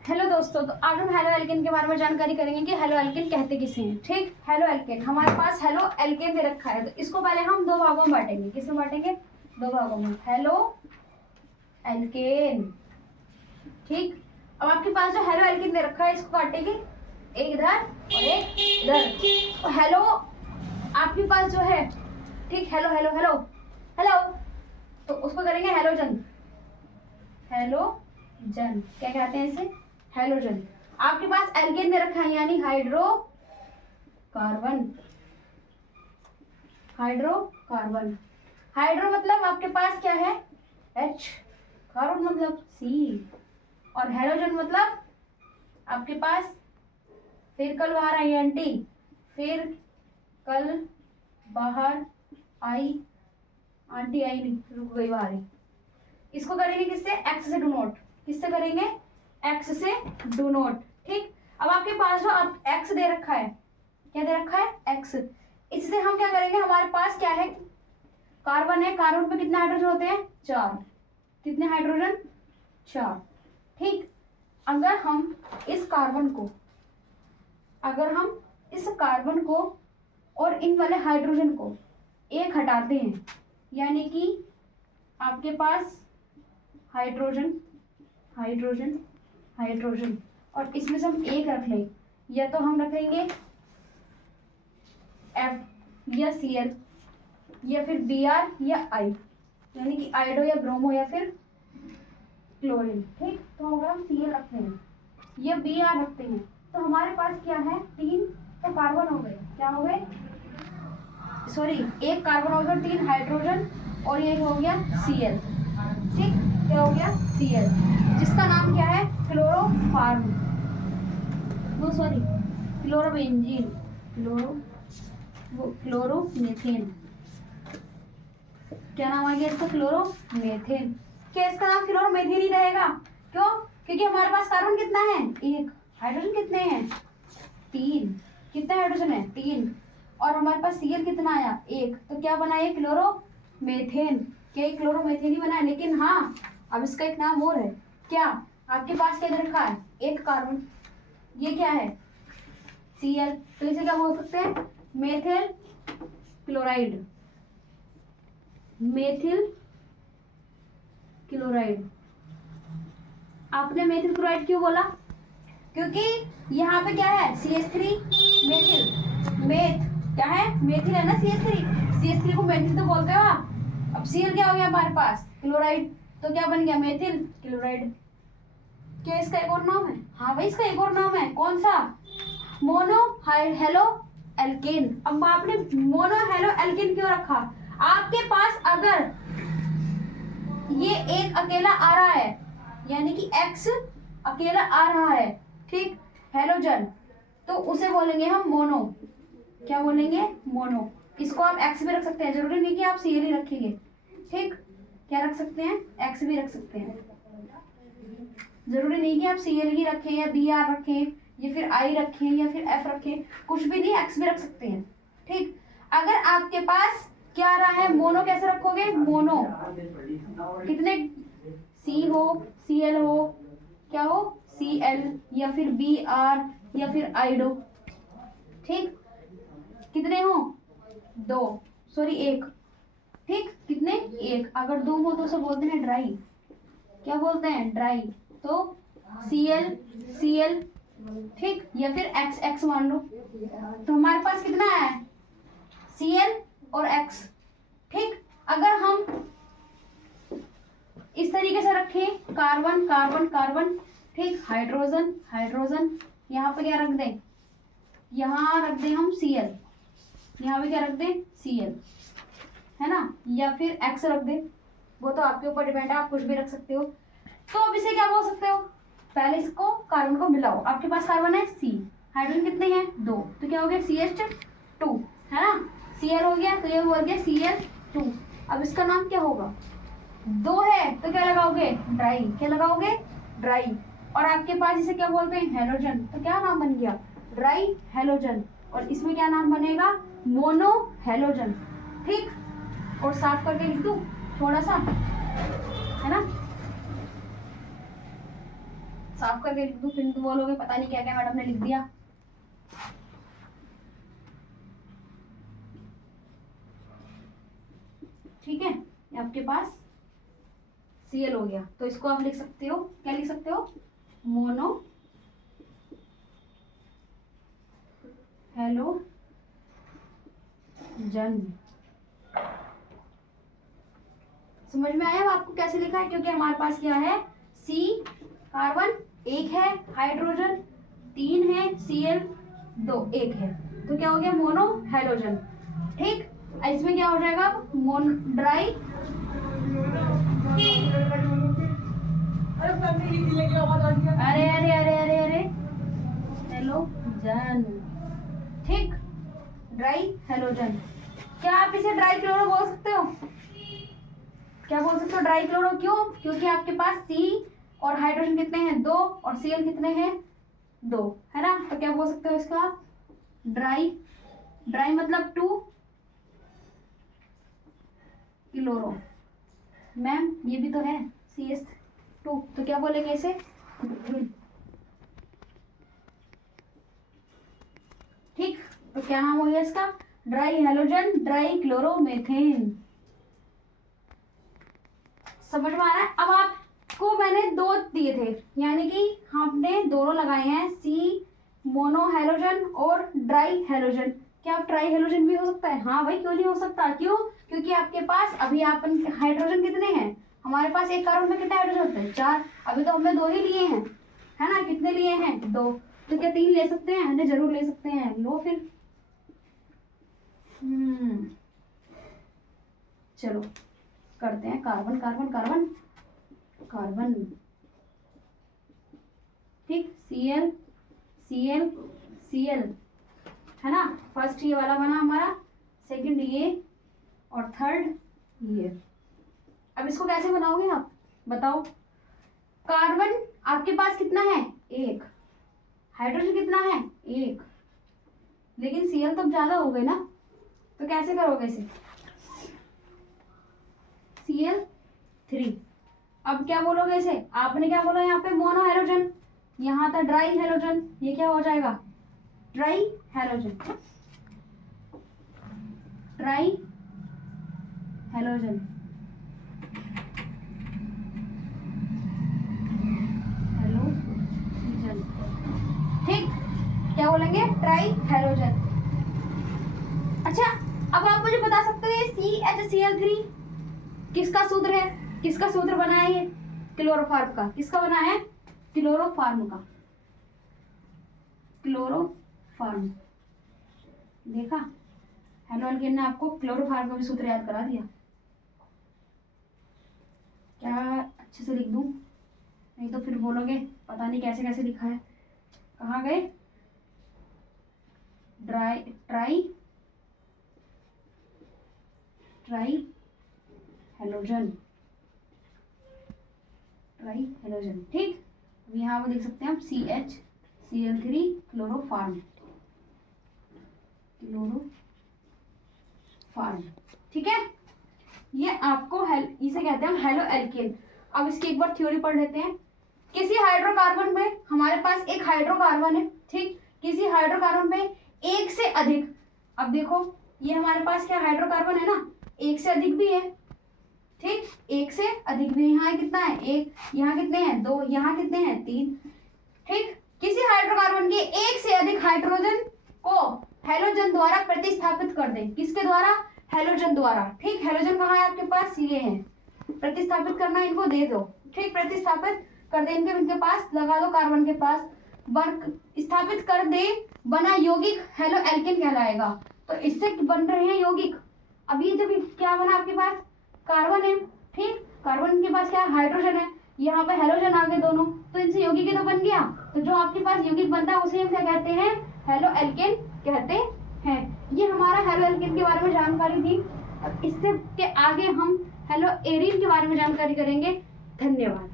Hello दोस्तों, तो आज हम हेलो एल्केन के बारे में जानकारी करेंगे कि हेलो एल्केन कहते किसे हैं। ठीक, हेलो एल्केन हमारे पास हेलो एल्केन दे रखा है, तो इसको पहले हम दो भागों में बांटेंगे। किसमें बांटेंगे? दो भागों में, हेलो एल्केन। ठीक, अब आपके पास जो हेलो एल्केन दे रखा है इसको काटेंगे, एक इधर और एक इधर। तो हेलो आपके पास जो है, ठीक, हेलो हेलो हेलो हेलो, तो उसको करेंगे हेलोजन। हेलोजन क्या कहते हैं इसे? हेलोजन। आपके पास एल्केन दे रखा है यानी हाइड्रोकार्बन। हाइड्रोकार्बन, हाइड्रो मतलब आपके पास क्या है? H, कार्बन मतलब C, और हेलोजन मतलब आपके पास फिर कल बाहर आई एंटी, फिर कल बाहर आई, आंटी आई नहीं, रुक गई बाहर ही। इसको करेंगे किससे? एक्स से डोनोट। किससे करेंगे? एक्स से डोनोट। ठीक, अब आपके पास जो आप एक्स दे रखा है, क्या दे रखा है? एक्स। इससे हम क्या करेंगे? हमारे पास क्या है? कार्बन है, कार्बन पे कितने हाइड्रोजन होते हैं? 4। कितने हाइड्रोजन? 4। ठीक, अगर हम इस कार्बन को और इन वाले हाइड्रोजन को एक हटाते हैं, यानी कि आपके पास हाइड्रोजन हाइड्रोजन हाइड्रोजन, और इसमें से हम एक रख लें, या तो हम रखेंगे F या Cl, या फिर Br या I, यानी कि आइडो या ब्रोमो या फिर क्लोरीन। ठीक, तो अगर हम Cl रखते हैं या Br रखते हैं तो हमारे पास क्या है? 3 तो कार्बन हो गए। क्या हो गए? सॉरी, एक कार्बन हो गया, 3 हाइड्रोजन, और ये हो गया Cl। ठीक, क्या हो गया? Cl, जिसका नाम क्या है? क्लोरोफार्म, वो सॉरी क्लोरोबेंजीन, क्लोरोमीथेन। क्या नाम आ गया इसका? क्लोरोमीथेन। क्या इसका नाम क्लोरोमीथेन ही रहेगा? क्यों? क्योंकि हमारे पास कार्बन कितना है? 1। हाइड्रोजन कितने हैं? 3। कितने हाइड्रोजन है? 3। और हमारे पास Cl कितना आया? 1। तो क्या बना ये? क्लोरोमीथेन। क्या ये क्लोरोमीथेन ही बना है? लेकिन हाँ, अब इसका एक नाम और है। क्या? आपके पास क्या दे रखा है? एक कार्बन, ये क्या है? Cl, तो इसे क्या बोल सकते हैं? Methyl chloride. Methyl chloride. आपने मेथिल क्लोराइड क्यों बोला? क्योंकि यहाँ पे क्या है? CH3 methyl. मेथ क्या है? मेथिल है ना, CH3 को मेथिल तो बोलते हो आप। अब Cl क्या हो गया हमारे पास? क्लोराइड, तो क्या बन गया? Methyl chloride. क्या इसका एक और नाम है? हाँ भाई, इसका एक और नाम है। कौन सा? Mono halo alkane. अब आपने मोनो हेलो एल्केन क्यों रखा? आपके पास अगर ये एक अकेला आ रहा है, यानी कि X अकेला आ रहा है, ठीक, हेलोजन, तो उसे बोलेंगे हम मोनो। क्या बोलेंगे? मोनो। इसको आप X भी रख सकते हैं, जरूरी नहीं कि आप Cl ही रखेंगे। ठीक, क्या रख सकते हैं? X भी रख सकते हैं, जरूरी नहीं कि आप Cl ही रखें या Br रखें या फिर I रखें या फिर F रखें, कुछ भी नहीं, X भी रख सकते हैं। ठीक, अगर आपके पास क्या आ रहा है? मोनो कैसे रखोगे? मोनो कितने? C हो, Cl हो, क्या हो? Cl या फिर Br या फिर आइडो। ठीक, कितने हो? 2, सॉरी 1। ठीक, कितने? 1। अगर 2 हो तो उसे बोलते हैं ड्राई। क्या बोलते हैं? ड्राई। तो Cl, ठीक, या फिर X मान लो, तो हमारे पास कितना है? Cl और X। ठीक, अगर हम इस तरीके से रखें, कार्बन कार्बन कार्बन, ठीक, हाइड्रोजन हाइड्रोजन, यहाँ पे क्या रख दें? यहाँ रख दें हम Cl, यहाँ पे क्या रख दें? Cl, है ना, या फिर X रख दें, वो तो आपके ऊपर डिपेंड है, आप कुछ भी रख सकते हो। तो अब इसे क्या बोल सकते हो? पहले इसको कार्बन को मिलाओ। आपके पास कार्बन है C, हाइड्रोजन कितने हैं? 2, तो क्या हो गया? CH2, है ना, Cl हो गया, तो ये हो गया Cl2। अब इसका नाम क्या होगा? 2 है तो क्या लगाओगे? ड्राई। क्या लगाओगे? ड्राई। और आपके पास इसे क्या बोलते हैं? हेलोजन, तो क्या नाम बन गया? Dry halogen. और इसमें क्या नाम बनेगा? Mono halogen. ठीक, और साफ करके लिख दूं थोड़ा सा, है ना, साफ करके लिख दूं, फिर तुम बोलोगे पता नहीं क्या क्या मैडम ने लिख दिया। ठीक है, आपके पास Cl हो गया, तो इसको आप लिख सकते हो, क्या लिख सकते हो, मोनो हैलोजन। समझ में आया आपको कैसे लिखा है? क्योंकि हमारे पास क्या है, C कार्बन 1 है, हाइड्रोजन 3 है, Cl 2 1 है, तो क्या हो गया, मोनो हैलोजन। ठीक, इसमें क्या हो जाएगा, मोन ड्राई अरे अरे अरे अरे अरे हैलोजन। ठीक, ड्राई हैलोजन। क्या आप इसे ड्राई क्लोरो बोल सकते हो? क्या बोल सकते हो, ड्राई क्लोरो? क्यों? क्योंकि आपके पास C और हाइड्रोजन कितने हैं, 2, और Cl कितने हैं, 2, है ना? तो क्या बोल सकते हो इसका, ड्राई। ड्राई मतलब 2 क्लोरो। मैम ये भी तो है CS2, तो क्या बोलेंगे इसे, ठीक। तो क्या नाम हो गया इसका, ड्राई हैलोजन ड्राई क्लोरोमेथेन। समझ में आ रहा है? अब आपको मैंने 2 दिए थे, यानी कि हमने दोनों लगाए हैं, C मोनो हैलोजन और ड्राई हैलोजन। क्या आप ट्राई हैलोजन भी हो सकता है? हाँ भाई, क्यों नहीं हो सकता? क्यों? क्योंकि आपके पास अभी हाइड्रोजन कितने हैं, हमारे पास एक कार्बन में कितने हाइड्रोजन होते हैं, 4। अभी तो हमने 2 ही लिए हैं, है ना? कितने लिए हैं, 2। तो क्या 3 ले सकते हैं? हमने जरूर ले सकते हैं, लो फिर। चलो करते हैं कार्बन कार्बन कार्बन कार्बन। ठीक, Cl Cl Cl, है ना? फर्स्ट ये वाला बना हमारा, सेकंड ये, और थर्ड ये। अब इसको कैसे बनाओगे आप, बताओ? कार्बन आपके पास कितना है, 1। हाइड्रोजन कितना है, 1। लेकिन Cl तो ज्यादा हो गए ना, तो कैसे करोगे इसे, Cl3। अब क्या बोलोगे इसे, आपने क्या बोला यहाँ पे, मोनो हैलोजन, यहाँ था ड्राई हैलोजन, ये क्या हो जाएगा, dry halogen. Dry halogen, halogen. ठीक, क्या बोलेंगे, ट्राई हैलोजन। अच्छा, अब आप मुझे बता सकते हो ये CHCl3 किसका सूत्र है, किसका सूत्र बना है ये, क्लोरोफॉर्म का। किसका बना है, क्लोरोफॉर्म का। क्लोरोफॉर्म, देखा, हेलोअल्केन ने आपको क्लोरोफॉर्म का भी सूत्र याद करा दिया। क्या अच्छे से लिख दूं, नहीं तो फिर बोलोगे पता नहीं कैसे कैसे लिखा है। कहाँ गए, ट्राई हैलोजन, ट्राई हैलोजन। ठीक, यहाँ पर देख सकते हैं हम CHCl3 क्लोरोफॉर्म, ठीक है। ये आपको इसे कहते हैं हेलो एल्केन। अब इसकी एक बार थ्योरी पढ़ लेते हैं। किसी हाइड्रोकार्बन में हमारे पास एक हाइड्रोकार्बन है, ठीक। किसी हाइड्रोकार्बन में एक से अधिक, अब देखो ये हमारे पास क्या हाइड्रोकार्बन है ना, एक से अधिक भी है, ठीक, एक से अधिक भी। यहाँ कितना है, 1, यहाँ कितने हैं, 2, यहाँ कितने हैं, 3, ठीक। किसी हाइड्रोकार्बन के एक से अधिक हाइड्रोजन को हैलोजन द्वारा प्रतिस्थापित कर दे। किसके द्वारा, हैलोजन द्वारा, ठीक। हैलोजन कहाँ है आपके पास, ये है, प्रतिस्थापित करना, इनको दे दो, ठीक। प्रतिस्थापित कर दे इनके पास, लगा दो कार्बन के पास, स्थापित कर दे, बना यौगिक हेलो एल्केन कहलाएगा। तो इससे बन रहे हैं यौगिक। अभी जब क्या बना आपके पास, कार्बन है, ठीक, कार्बन के पास क्या हाइड्रोजन है, यहाँ पे हैलोजन आ गए दोनों, तो इनसे यौगिक ही तो बन गया। तो जो आपके पास यौगिक बनता है उसे हम क्या कहते हैं, हेलो एल्केन कहते हैं। ये हमारा हेलो एल्केन के बारे में जानकारी थी। अब इससे के आगे हम हेलो एरीन के बारे में जानकारी करेंगे। धन्यवाद।